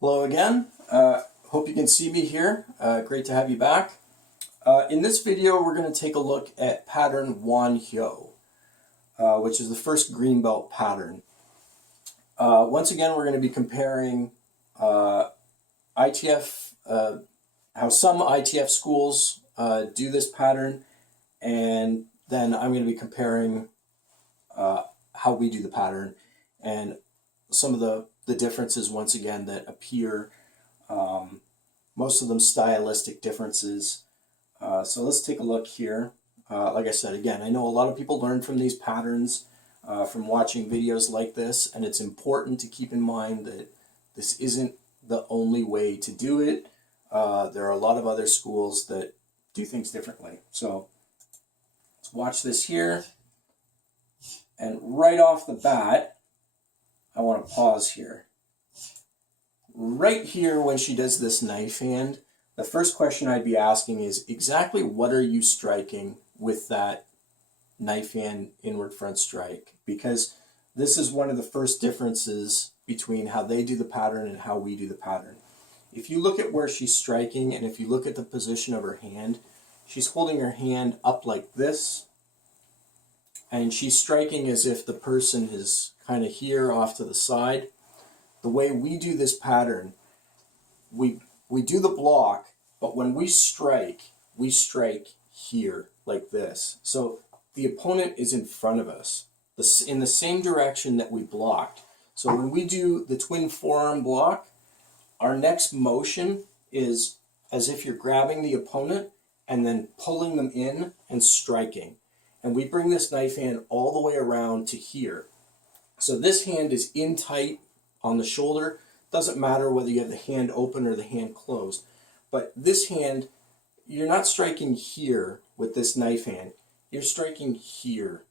Hello again. Hope you can see me here. Great to have you back. In this video, we're going to take a look at pattern Won-Hyo, which is the first green belt pattern. Once again, we're going to be comparing ITF, how some ITF schools do this pattern, and then I'm going to be comparing how we do the pattern and some of the differences, once again, that appear, most of them stylistic differences. So let's take a look here. Like I said, again, I know a lot of people learn from these patterns from watching videos like this, and it's important to keep in mind that this isn't the only way to do it. There are a lot of other schools that do things differently. So let's watch this here. And right off the bat, I want to pause here. Right here, when she does this knife hand, the first question I'd be asking is exactly what are you striking with that knife hand inward front strike? Because this is one of the first differences between how they do the pattern and how we do the pattern. If you look at where she's striking, and if you look at the position of her hand, she's holding her hand up like this, and she's striking as if the person is kind of here off to the side. The way we do this pattern, we do the block, but when we strike here like this. So the opponent is in front of us, in the same direction that we blocked. So when we do the twin forearm block, our next motion is as if you're grabbing the opponent and then pulling them in and striking. And we bring this knife hand all the way around to here. So this hand is in tight on the shoulder. Doesn't matter whether you have the hand open or the hand closed. But this hand, you're not striking here with this knife hand. You're striking here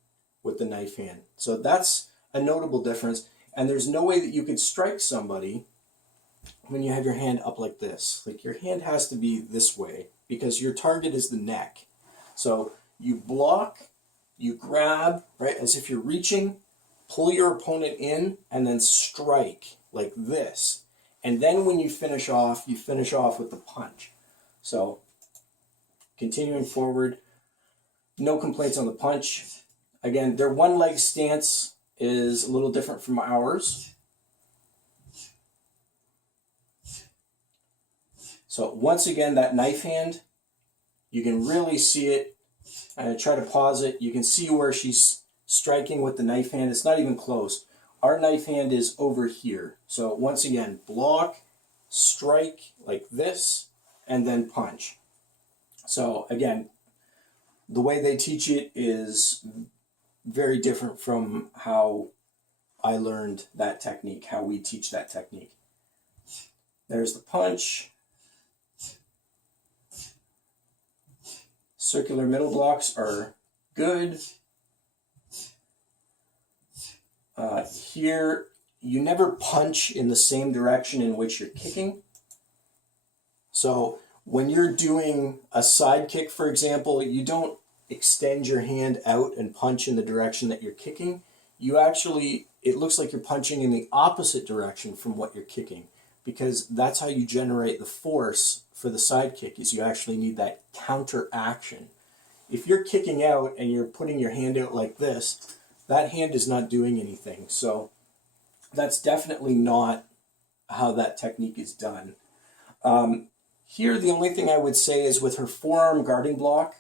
with the knife hand. So that's a notable difference. And there's no way that you could strike somebody when you have your hand up like this. Like, your hand has to be this way because your target is the neck. So you block, you grab, right, as if you're reaching, pull your opponent in, and then strike like this. And then when you finish off with the punch. So continuing forward, no complaints on the punch. Again, their one leg stance is a little different from ours. So once again, that knife hand, you can really see it. I try to pause it. You can see where she's striking with the knife hand. It's not even close. Our knife hand is over here. So once again, block, strike like this, and then punch. So again, the way they teach it is very different from how I learned that technique, how we teach that technique. There's the punch. Circular middle blocks are good. Here, you never punch in the same direction in which you're kicking. So when you're doing a side kick, for example, you don't extend your hand out and punch in the direction that you're kicking. You actually, it looks like you're punching in the opposite direction from what you're kicking, because that's how you generate the force for the side kick, is you actually need that counter action. If you're kicking out and you're putting your hand out like this, that hand is not doing anything. So that's definitely not how that technique is done. Here, the only thing I would say is with her forearm guarding block,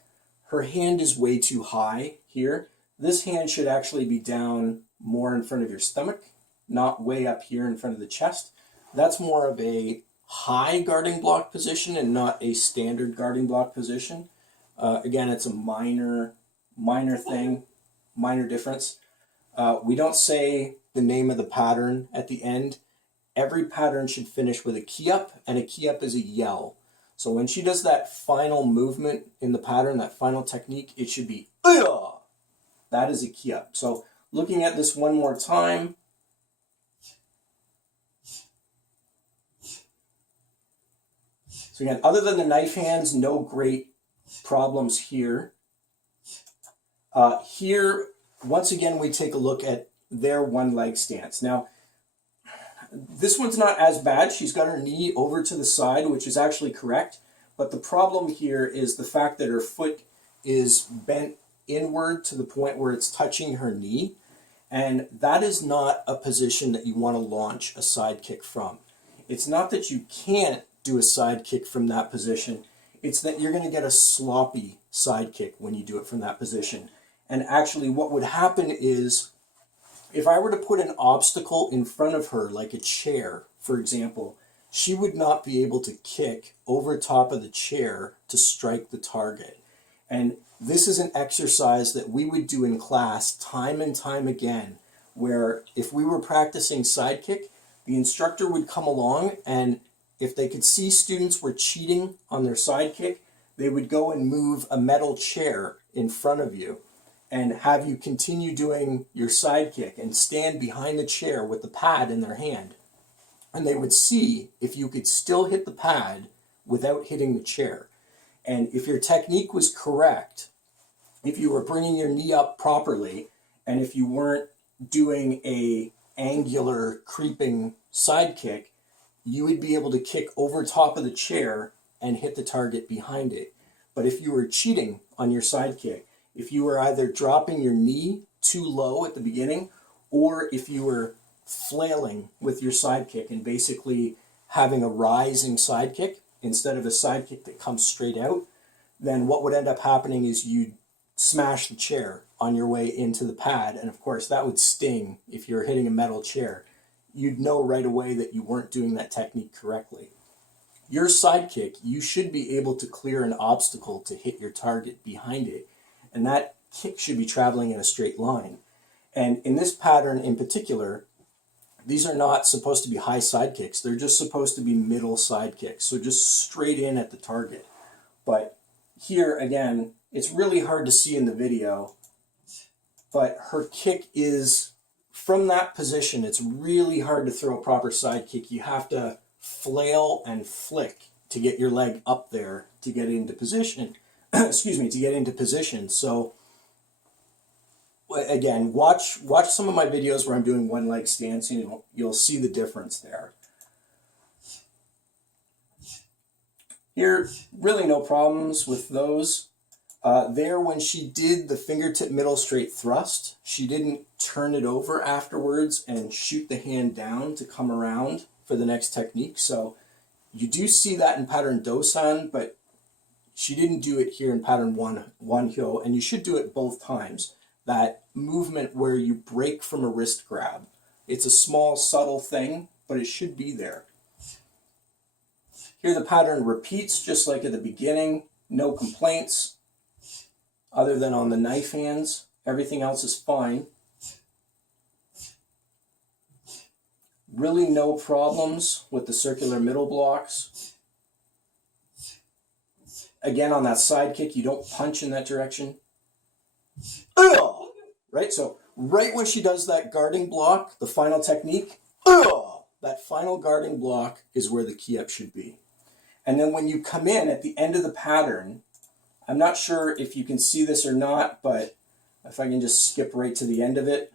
her hand is way too high here. This hand should actually be down more in front of your stomach, not way up here in front of the chest. That's more of a high guarding block position and not a standard guarding block position. Again, it's a minor thing, minor difference. We don't say the name of the pattern at the end. Every pattern should finish with a key up, and a key up is a yell. So when she does that final movement in the pattern, that final technique, it should be "Ugh!" That is a key up. So looking at this one more time. So again, other than the knife hands, no great problems here. Here, once again, we take a look at their one leg stance. Now, this one's not as bad. She's got her knee over to the side, which is actually correct. But the problem here is the fact that her foot is bent inward to the point where it's touching her knee. And that is not a position that you want to launch a side kick from. It's not that you can't do a side kick from that position. It's that you're going to get a sloppy side kick when you do it from that position. And actually what would happen is, if I were to put an obstacle in front of her, like a chair, for example, she would not be able to kick over top of the chair to strike the target. And this is an exercise that we would do in class time and time again, where if we were practicing side kick, the instructor would come along, and if they could see students were cheating on their side kick, they would go and move a metal chair in front of you and have you continue doing your side kick and stand behind the chair with the pad in their hand. And they would see if you could still hit the pad without hitting the chair. And if your technique was correct, if you were bringing your knee up properly, and if you weren't doing a angular creeping side kick, you would be able to kick over top of the chair and hit the target behind it. But if you were cheating on your side kick, if you were either dropping your knee too low at the beginning, or if you were flailing with your side kick and basically having a rising side kick instead of a side kick that comes straight out, then what would end up happening is you'd smash the chair on your way into the pad. And of course that would sting if you're hitting a metal chair. You'd know right away that you weren't doing that technique correctly. Your side kick, you should be able to clear an obstacle to hit your target behind it. And that kick should be traveling in a straight line. And in this pattern in particular, these are not supposed to be high side kicks. They're just supposed to be middle side kicks. So just straight in at the target. But here, again, it's really hard to see in the video, but her kick is, from that position, it's really hard to throw a proper side kick. You have to flail and flick to get your leg up there to get into position. Excuse me, to get into position. So again, watch some of my videos where I'm doing one leg stance, and you'll see the difference there. Here, really no problems with those. There, when she did the fingertip middle straight thrust, she didn't turn it over afterwards and shoot the hand down to come around for the next technique. So you do see that in pattern Do-san, but she didn't do it here in pattern Won-Hyo, and you should do it both times. That movement where you break from a wrist grab. It's a small, subtle thing, but it should be there. Here the pattern repeats just like at the beginning. No complaints other than on the knife hands. Everything else is fine. Really no problems with the circular middle blocks. Again, on that side kick, you don't punch in that direction. Right? So right when she does that guarding block, the final technique, that final guarding block is where the key up should be. And then when you come in at the end of the pattern, I'm not sure if you can see this or not, but if I can just skip right to the end of it.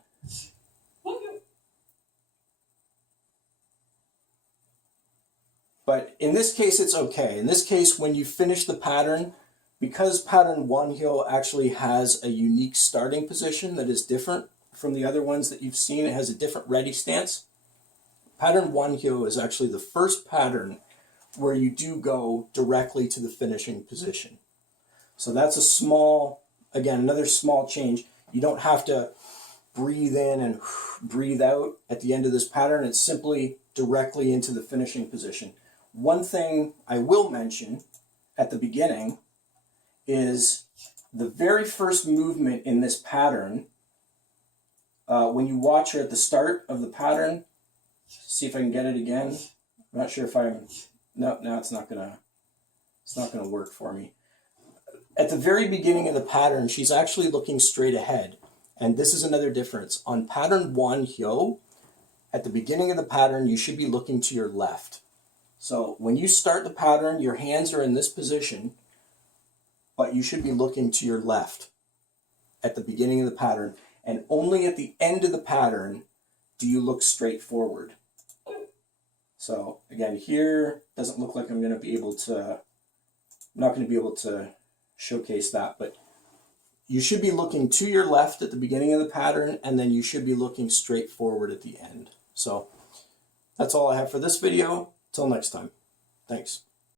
But in this case, it's okay. In this case, when you finish the pattern, because pattern Won-Hyo actually has a unique starting position that is different from the other ones that you've seen, it has a different ready stance. Pattern Won-Hyo is actually the first pattern where you do go directly to the finishing position. So that's a small, again, another small change. You don't have to breathe in and breathe out at the end of this pattern. It's simply directly into the finishing position. One thing I will mention at the beginning is the very first movement in this pattern. When you watch her at the start of the pattern, see if I can get it again. I'm not sure if I'm, no, it's not gonna work for me. At the very beginning of the pattern, she's actually looking straight ahead. And this is another difference. On pattern Won-Hyo, at the beginning of the pattern, you should be looking to your left. So when you start the pattern, your hands are in this position, but you should be looking to your left at the beginning of the pattern. And only at the end of the pattern do you look straight forward. So again, here doesn't look like I'm not going to be able to showcase that, but you should be looking to your left at the beginning of the pattern, and then you should be looking straight forward at the end. So that's all I have for this video. Till next time. Thanks.